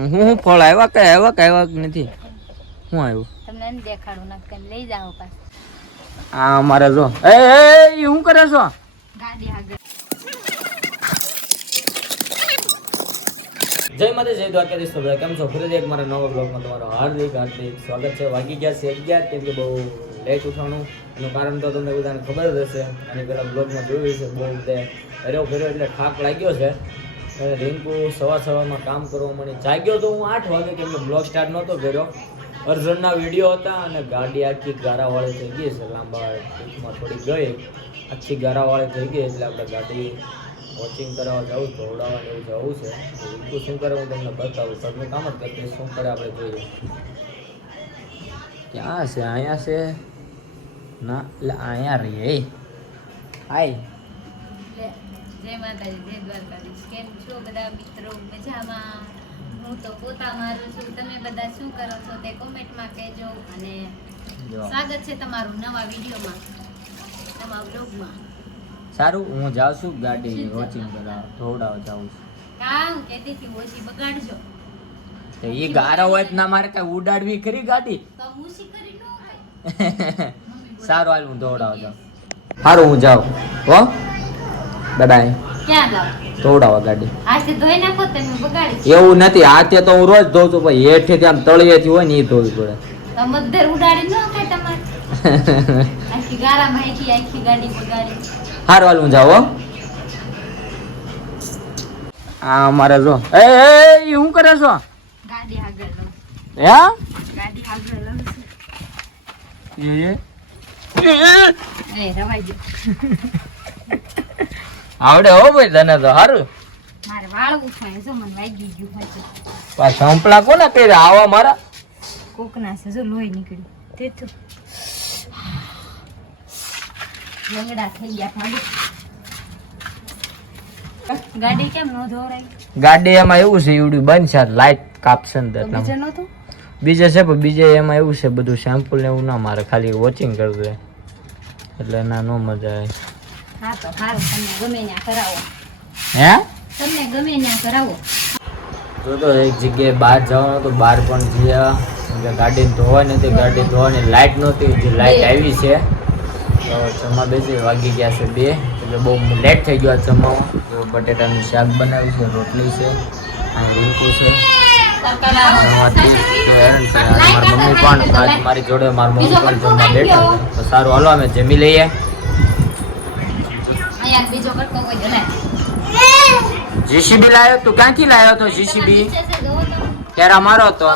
હું હું ફળ આવ્યા કે આવ્યા કે આવ્યા નથી? હું આવ્યું? તમને એમ દેખાડું ના કેમ લઈ જાઓ પાછું. આ અમારે જો. એ એ હું કરે છો? ગાડી આગળ. જય માતા જય દ્વારકાધીશ. તો કેમ છો? ફરી એક મારા નવા બ્લોગમાં તમારો હાર્દિક હાર્દિક સ્વાગત છે. વાગી ગયા છે અગિયાર કેમ કે બહુ લેટ ઉઠાણું. એનું કારણ તો તમને બધાને ખબર જ હશે. અને પેલા બ્લોગમાં જોયું છે બહુ બધે ફર્યો ફેર્યો એટલે થાક લાગ્યો છે. રિંકુ, સવાર સવારમાં કામ કરવા મને જાગ્યો તો હું આઠ વાગે કેમ કે બ્લોગ સ્ટાર્ટ નહોતો કર્યો. અર્જુનના વીડિયો હતા અને ગાડી આખી ગારાવાળી થઈ ગઈ છે, લાંબા ટ્રીપમાં થોડી ગઈ. આખી ગારાવાળી થઈ ગઈ એટલે આપણે ગાડી વોચિંગ કરાવવા જવું દોડાવવા એવું જવું છે. રિંકુ શું કરે હું તમને બતાવું, ઘરનું કામ જ કરતી શું કરે આપણે જોઈએ. ક્યાં છે? અહીંયા છે? ના, એટલે અહીંયા રહીએ. હાય. જય માતાજી જય દ્વારકાધીશ. કેમ છો બધા મિત્રો? મજામાં? હું તો પોતા મારું છું. તમે બધા શું કરો છો તે કોમેન્ટમાં કહેજો અને સ્વાગત છે તમારું નવા વિડીયોમાં નવા બ્લોગમાં સારું હું જાઉં છું ગાડી વોચિંગ કરવા. ધોવડાવવા જાઉં છું. કા હું કહેતી હતી ઓછી બગાડજો. તો એ ગારા હોય ના મારે કઈ ઉડાડવી ખરી ગાડી? તો હું કરી ન સારું હાલ હું દોડાવ જાઉં. સારું હું જાઉં. હો? બાય ક્યાં જાવ ગાડી. હાથે ધોઈ નાખો તમે બગાડી એવું નથી હાથે તો હું રોજ ધોઉં છું પણ હેઠેથી આમ તળિયેથી હોય ને એ ધોવી પડે. મધર ઉડાડી ન ખાય તમારે? આખી ગારામાં આખી આખી ગાડી બગાડી. હારું જાઉં હો. આ અમારે જો. એ એ હું શું કરે છો? ગાડી આગળ લઉં. હે? ગાડી આગળ લઉં છું. એ, એ. એ રવાઈ ગયો આવડે હો ભાઈ તને તો સારું મારે વાળ ઉઠાય જો મને વાગી ગયું હજુ આ સંપલા કોને પહેરે આવા મારા? કોકના છે જો લોહી નીકળ્યું તે તો લંગડા થઈ ગયા ભાડી. ગાડી કેમ નો ધોરાય ગાડી એમાં એવું છે એવડું બંધ છે લાઈટ કાપશે ને એટલા બીજો બીજે છે પણ બીજે એમાં એવું છે બધું સેમ્પલ ને એવું ના મારે ખાલી વોચિંગ કરવું એટલે ના નો મજા આવે. હા તો સારું તમને ગમે ત્યાં કરાવો. હે? તમને ગમે ત્યાં કરાવો. જો તો એક જગ્યાએ બહાર જવાનું તો બહાર પણ ગયા. ગાડી ધોવા નથી ગાડી ધોવાની લાઇટ નહોતી જે લાઇટ આવી છે. તો જમવા બેસી વાગી ગયા છે બે એટલે બહુ લેટ થઈ ગયો જમવામાં. તો બટેટાનું શાક બનાવ્યું છે રોટલી છે અને રીંકુ છે. મારી મમ્મી પણ મારી જોડે મારી મમ્મી પણ જમવા બેઠો તો સારું હાલો અમે જમી લઈએ. અહીંયા બીજો કટકો કોઈ જલાય જીસીબી લાવ્યો તું? ક્યાંથી લાવ્યો તો જીસીબી? ત્યારે છે જોવો તો ક્યારે મારો હતો.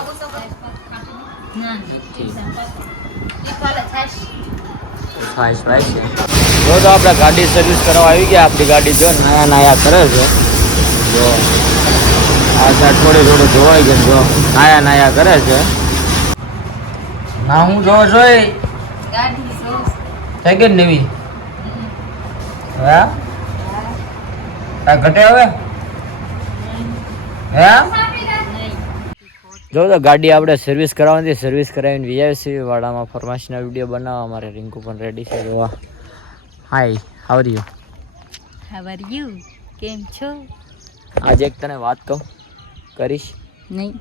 જો તો આપણે ગાડી સર્વિસ કરવા આવી ગયા. આપણી ગાડી જો નયા નયા કરે છે. જો આ સાઈડ થોડી થોડું ધોવાઈ ગયું જો નયા નયા કરે છે. ના હું જો જોઈ. થઈ ગઈ નવી? હે? આ ઘટે હવે? હે? જો તો ગાડી આપણે સર્વિસ કરાવવાની સર્વિસ કરાવીને વીઆઈસી વાડામાં ફરમાશીના વીડિયો બનાવવા. મારે રિંકુ પણ રેડી છે. જોવા. Hi how you how are you કેમ છો? આજે એક તને વાત કહું. કરીશ? નહીં.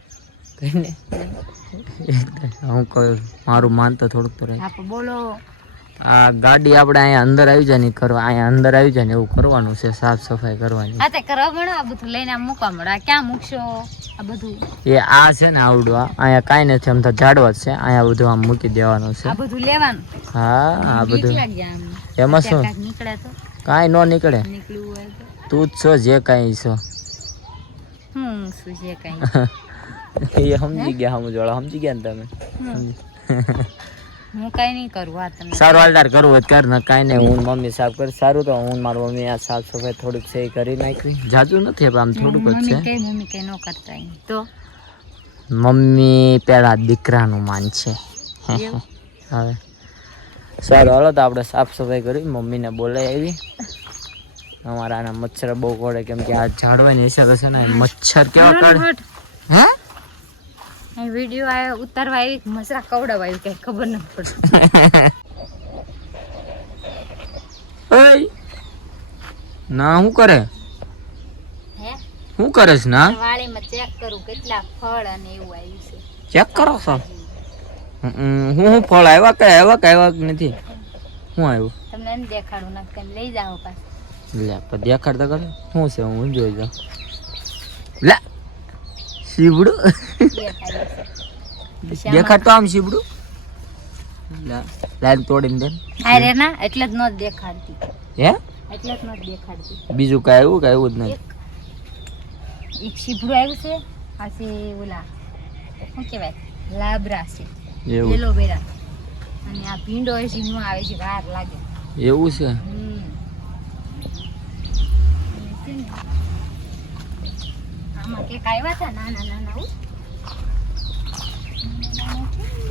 કહીને હું કહું મારું માન તો થોડુંક તો રહે. બોલો. આ ગાડી આપણે અહીંયા અંદર આવી જાય ને કરવા અહીંયા અંદર આવી જાય ને એવું કરવાનું છે સાફ સફાઈ કરવાની. આ તે કરવા મળો આ બધું લઈને આમ મૂકવા મળો. ક્યાં મૂકશો આ બધું? એ આ છે ને આવડું અહીંયા કાંઈ નથી આમ તો ઝાડવા છે અહીંયા બધું આમ મૂકી દેવાનું છે. આ બધું લેવાનું? હા આ બધું. એમાં શું? નીકળે તો? કાંઈ ન નીકળે. તું? જ છો જે કાંઈ છો. હું શું જે કઈ. એ સમજી ગયા સમજવાળા સમજી ગયા ને તમે? હું કઈ નહીં કરું આ તમે સારું હાલ તાર કરવું હોય કર ને કાંઈ નહીં. હું મમ્મી સાફ કરી સારું તો હું મારી મમ્મી આ સાફ સફાઈ થોડુંક છે કરી નાખી. જાજુ નથી પણ આમ થોડુંક જ છે. કઈ મમ્મી કઈ ન કરતા તો? મમ્મી પેલા દીકરાનું માન છે? હવે. સારું હાલો તો આપણે સાફ સફાઈ કરી મમ્મીને બોલાવી. આવી અમારા આના મચ્છર બહુ કોડે કેમ કે આ ઝાડવાની હિસાબ હશે ને મચ્છર કેવા કાઢે? હા? વીડિયો આવ્યો ઉતારવા આવી મસરા કવડાવા આવી કઈ ખબર ન પડે. ના શું કરે? હે? શું કરે છે ના? વાળીમાં ચેક કરું કેટલા ફળ અને એવું આવ્યું છે. ચેક કરો છો? હું હું ફળ આવ્યા કે આવ્યા કે આવ્યા નથી? શું આવ્યું? તમને નથી દેખાડું ના તમે લઈ જાઓ પાછું. લે પણ દેખાડ તો કરે શું છે હું જોઈ જાઉં. લે! શીબડું પછી આમાં- શીબડું લાઈન તોડીને દે અરે ના એટલે જ ન દેખાડતી. હે? એટલે જ ન દેખાડતી. બીજું કાંઈ આવ્યું કે આવ્યું જ નહીં એક એક આવ્યું છે પાછી ઓલા શું કહેવાય લાબરા છે. એવું. એલોવેરા અને આ ભીંડો હજી નો આવે છે વાર લાગે. એવું છે? હમ. આમાં કેક આવ્યા હતા નાના નાના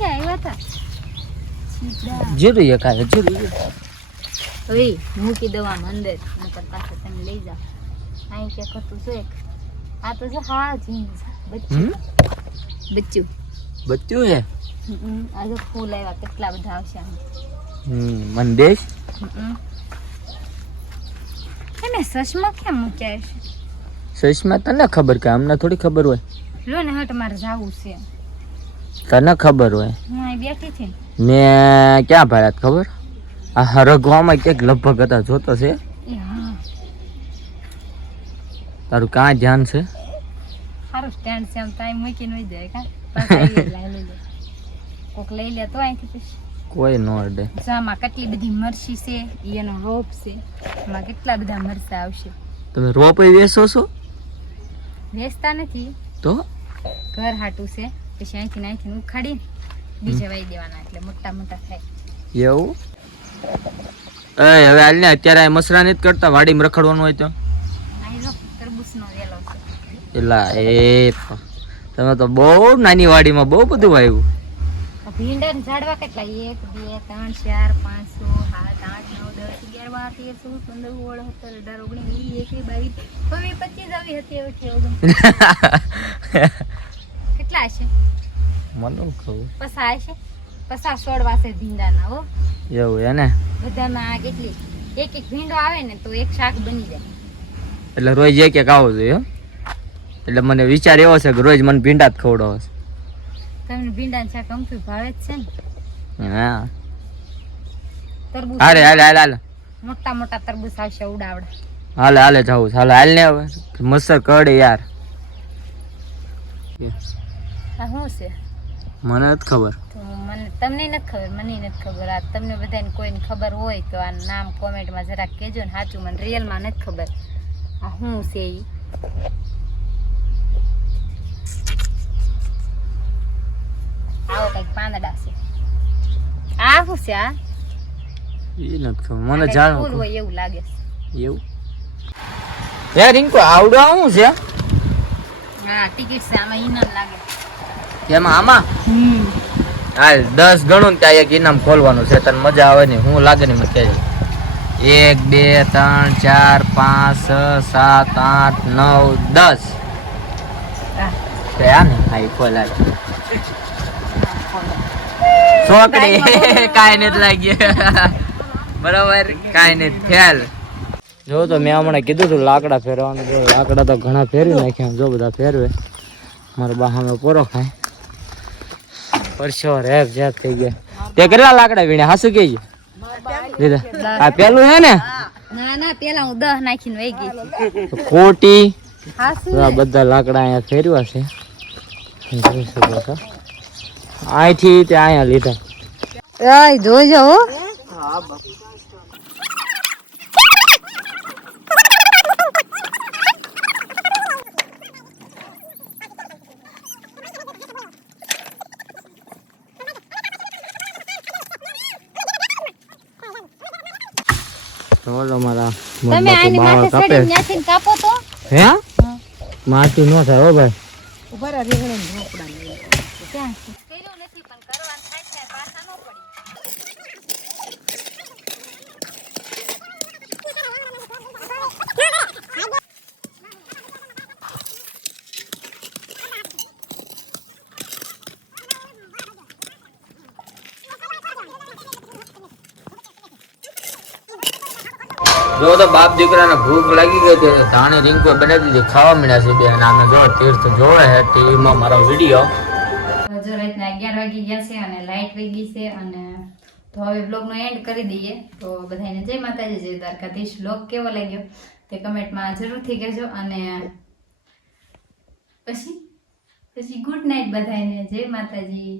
આવ્યા હતા જીરું એ ખાય જીરું હવે મૂકી દઉં અંદર નકર પાછા તમે લઈ જાઓ અહીં કે હતું છે એક. આ તો છે હા જીન બચ્ચું. બચ્ચું. બચ્ચું હે? આ જો ફૂલ આવ્યા કેટલા બધા આવશે હમ મને દેશ. એને સસમા કેમ મૂક્યા છે સસમાં તને ખબર કે અમને થોડી ખબર હોય. લો ને હટ મારે જાવું છે. તને ખબર હોય. હું અહીં બેઠી છે. ને. ક્યાં ભાડ્યા ખબર? આ હરગવામાં ક્યાંક લગભગ હતા જોતો છે? હા. તારું કાં ધ્યાન છે? સારું સ્ટેન્ડ છે આમ ટાઈમ મૂકીને નહીં જાય કા? કોક લઈ લે તો અહીંથી પછી. કોઈ નો અડે. કેટલી બધી મરસી છે એનો રોપ છે. એમાં કેટલા બધા મરસા આવશે. તમે રોપ વેચો છો? વેચતા નથી. તો? ઘર હાટું છે. પછી અહીંથી અહીંથી ઉખાડી બીજે વાઈ દેવાના એટલે મોટા મોટા થાય. એવું? એ હવે હાલ ને અત્યારે મસરા નથી કરતા વાડીમાં રખડવાનું હોય તો? એલા એ તમે તો બહુ નાની વાડીમાં બહુ બધું વાવ્યું ભીંડા ઝાડવા કેટલા? એક બે ત્રણ ચાર પાંચસો છ સાત આઠ નવ દસ અગિયાર બાર તેર ચૌદ પંદર સોળ સત્તર અઢાર ઓગણીસ વીસ એકવીસ બાવીસ. છવ્વીસ પચીસ આવી હતી અઠી ઓગણીસ કેટલા હશે? મને ખબર? પસા હશે? પસા સોળવા છે ભીંડાના હો. એવું હે ને? બધામાં કેટલી? એક એક ભીંડો આવે ને તો એક શાક બની જાય. એટલે રોજ એક એક આવો જોઈએ હો. એટલે મને વિચાર એવો છે કે રોજ મને ભીંડા જ ખવડાવો તમને ભીંડા શાક અમથું ભાવે જ છે ને? હા. તરબૂચ. હાલે હાલે હાલે. મોટા મોટા તરબૂચ આવશે ઉડાવડા. હાલે હાલે જાવું હાલે હાલ ને હવે. મસ્તર કડે યાર. શું છે? મને નથી ખબર. મને તમને નથી ખબર મને નથી ખબર. આ તમને બધાને કોઈને ખબર હોય તો આ નામ કોમેન્ટમાં જરાક કહેજો ને સાચું. મને રિયલમાં નથી ખબર. આ શું છે ઈ? આવો કંઈક પાંદડા છે. આ શું છે આ? એ નથી ખબર મને જાણ હોય એવું લાગે. એવું? હે રિંકુ આવડો શું છે? હા ટિકિટ છે આમાં ઇનામ લાગે. એમાં આમાં? હમ. હાલ દસ ગણું ને ત્યાં એક ઇનામ ખોલવાનું છે તને મજા આવે ને હું લાગે ને મને કહેજે. એક બે ત્રણ ચાર પાંચ છ સાત આઠ નવ દસ. તે ને હા એ ખોલ. હાલ. છોકરી કાંઈ નથી લાગી બરાબર? કાંઈ નથી ફેલ જો તો મેં હમણાં કીધું હતું લાકડા ફેરવાનું જો લાકડા તો ઘણા ફેરવી નાખ્યા જો બધા ફેરવે. મારો બા સામે પોરો ખાય. પરસો રેપ જેપ થઈ ગયા. તે કેટલા લાકડા વીણે હાસુ કે લીધા. આ પેલું હે ને? ના ના પેલા હું દહ નાખીને વહી ગઈ હતી. તો કોટી હા તો આ બધા લાકડા અહીંયા ફેરવા છે. જોઈ શકો છો? અહીંથી તે અહીંયા લીધા. જોજો હો. ચાલો મારા તમે આની માથે કાપે. ચડીને કાપો તો? હે? માટી નો થાય હો ભાઈ. ક્યાં છે? કર્યું નથી પણ કરવાનું થાય છે પાછા ન પડી જો તો બાપ દીકરાને ભૂખ લાગી ગઈ હતી ધાણી રીંગો બનાવી દીધી. ખાવા મળ્યા છે બે અને આમે જો તીર્થ જોવે છે ટીવીમાં મારો વીડિયો. જો રાતના અગિયાર વાગી ગયા છે અને લાઇટ વહી ગઈ છે અને તો હવે બ્લોગનો એન્ડ કરી દઈએ. તો બધાને જય માતાજી, જય દ્વારકાધીશ. બ્લોગ કેવો લાગ્યો તે કમેન્ટમાં જરૂરથી કહેજો અને પછી પછી ગુડ નાઇટ બધાને. જય માતાજી.